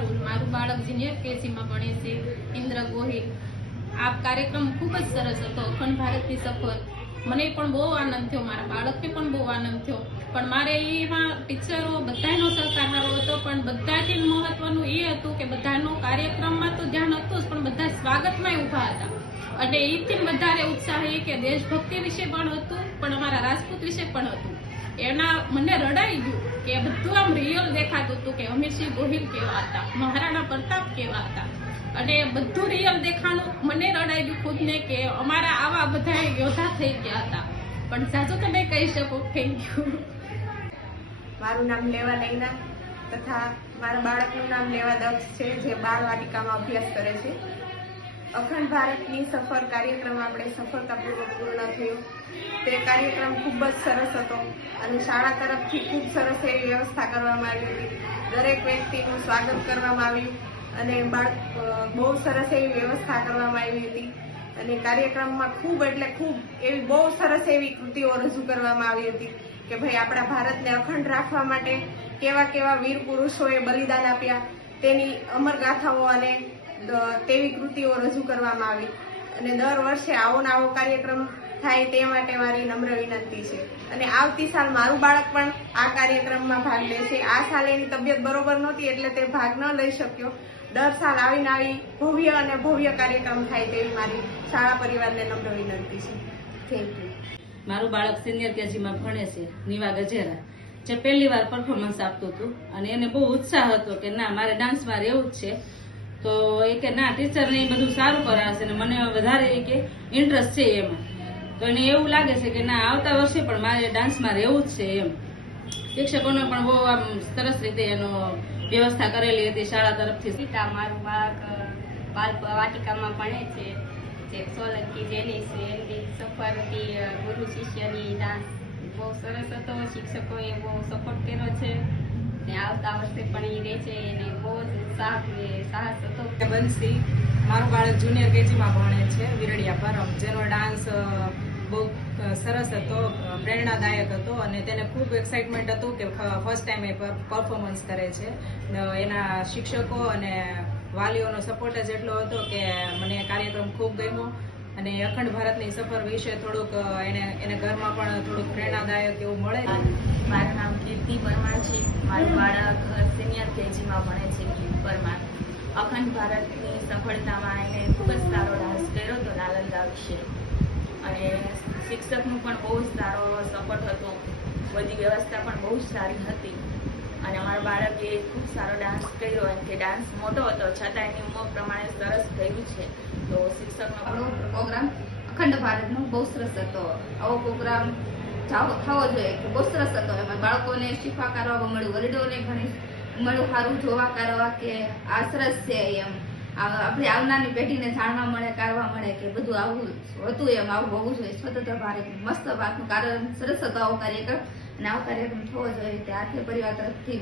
સારું, મારું બાળક સિનિયર કેજીમાં ભણે છે, ઇન્દ્ર ગોહિલ. આ કાર્યક્રમ ખૂબ જ સરસ હતો, અખંડ ભારતની સફર. મને પણ બહુ આનંદ થયો, મારા બાળકને પણ બહુ આનંદ થયો. પણ મારે એમાં ટીચરો બધાનો સહકાર સારો હતો, પણ બધાથી મહત્વનું એ હતું કે બધાનો કાર્યક્રમમાં તો ધ્યાન હતું જ, પણ બધા સ્વાગતમાં ઊભા હતા. અને એથી વધારે ઉત્સાહ એ કે દેશભક્તિ વિશે પણ હતું, પણ અમારા રાજપૂત વિશે પણ હતું. એના મને રડાઈ ગયું કે બધું આમ રિયલ દેખાતું હતું કે અમીરસિંહ ગોહિલ કેવા હતા, મહારાણા પ્રતાપ કેવા હતા, અને બધું રિયલ દેખાનું. મને રડાઈ ગયું ખુદને કે અમારા આવા બધા યોદ્ધા થઈ ગયા હતા. પણ સાચું તો નહીં કહી શકું. Thank you. મારું નામ લેવા નૈના તથા મારા બાળકનું નામ લેવા દક્ષ છે, જે બાળવાટિકામાં અભ્યાસ કરે છે. અખંડ ભારતની સફર કાર્યક્રમ આપણે સફળતાપૂર્વક પૂર્ણ થયો. તે કાર્યક્રમ ખૂબ જ સરસ હતો અને શાળા તરફથી ખૂબ સરસ એવી વ્યવસ્થા કરવામાં આવી હતી. દરેક વ્યક્તિનું સ્વાગત કરવામાં આવ્યું અને બહુ સરસ એવી વ્યવસ્થા કરવામાં આવી હતી. અને કાર્યક્રમમાં ખૂબ એટલે ખૂબ એવી બહુ સરસ એવી કૃતિઓ રજૂ કરવામાં આવી હતી કે ભાઈ આપણા ભારતને અખંડ રાખવા માટે કેવા કેવા વીર પુરુષોએ બલિદાન આપ્યા, તેની અમર ગાથાઓ અને તેવી કૃતિઓ રજૂ કરવામાં આવી. અને દર વર્ષે આવો ને આવો કાર્યક્રમ થાય તે માટે મારી નમ્ર વિનંતી છે. અને આવતી સાલ મારું બાળક પણ આ કાર્યક્રમમાં ભાગ લેશે. આ સાલ એની તબિયત બરોબર નહોતી એટલે તે ભાગ ન લઈ શક્યો. દર સાલ આવીને આવી ભવ્ય અને ભવ્ય કાર્યક્રમ થાય તેવી મારી શાળા પરિવારને નમ્ર વિનંતી છે. Thank you. મારું બાળક સિનિયર કેજીમાં ભણે છે, નિવા ગજેરા, જે પહેલી વાર પરફોર્મન્સ આપતું હતું અને એને બહુ ઉત્સાહ હતો કે ના મારે ડાન્સમાં રહેવું જ છે. તો એ કે ના ટીચરને એ બધું સારું કરાવશે ને મને વધારે એ કે ઇન્ટરેસ્ટ છે એમાં. તો એને એવું લાગે છે કે ના આવતા વર્ષે પણ મારે ડાન્સમાં રહેવું જ છે એમ. શિક્ષકોને પણ બહુ આમ સરસ રીતે એનો વ્યવસ્થા કરેલી હતી શાળા તરફથી. મારું બાળક વાટિકામાં ભણે છે, જે સોલંકી જેની છે, એની સફરથી ગુરુ શિષ્યની ડાન્સ બહુ સરસ હતો. શિક્ષકોએ બહુ સપોર્ટ કર્યો છે ને આવતા વર્ષે પણ એ રહે છે એને બહુ જ સાહસ હતો. બંસી, મારું બાળક જુનિયર કેજીમાં ભણે છે, વિરડિયા પરમ, જેનો ડાન્સ બહુ સરસ હતો, પ્રેરણાદાયક હતો અને તેને ખૂબ એક્સાઇટમેન્ટ હતું કે ફર્સ્ટ ટાઈમ એ પરફોર્મન્સ કરે છે. એના શિક્ષકો અને વાલીઓનો સપોર્ટ જ એટલો હતો કે મને કાર્યક્રમ ખૂબ ગમ્યો. અને અખંડ ભારતની સફર વિશે થોડુંક એને ઘરમાં પણ થોડુંક પ્રેરણાદાયક એવું મળે. મારું નામ કીર્તિ પરમાર છે. મારું બાળક સિનિયર કેજીમાં ભણે છે, પરમાર. અખંડ ભારતની સફળતામાં એને ખૂબ જ સારો ડાન્સ કર્યો હતો નાલંદા વિશે. અને શિક્ષકનું પણ બહુ જ સારો સપોર્ટ હતો, બધી વ્યવસ્થા પણ બહુ જ સારી હતી. અને અમારા બાળકે ખૂબ સારો ડાન્સ કર્યો અને તે ડાન્સ મોટો હતો છતાં એની ઉંમર પ્રમાણે સરસ થયું છે. તો શિક્ષકનો પ્રોગ્રામ અખંડ ભારતનો બહુ સરસ હતો. આવો પ્રોગ્રામ થવો જોઈએ, બહુ સરસ હતો. એમાં બાળકોને શીખવા કરવા મળ્યું, વડીલોને ઘણી મળ્યું સારું જોવા કરવા કે આ સરસ છે એમ. આપણે આવનારની પેઢીને જાણવા મળે, કરવા મળે કે બધું આવું હતું એમ, આવું હોવું જોઈએ. સ્વતંત્ર ભારત મસ્ત વાતનું કારણ સરસ હતો આવો કાર્યક્રમ, અને આવો કાર્યક્રમ થવો જોઈએ. તે આર્થિક પરિવાર તરફથી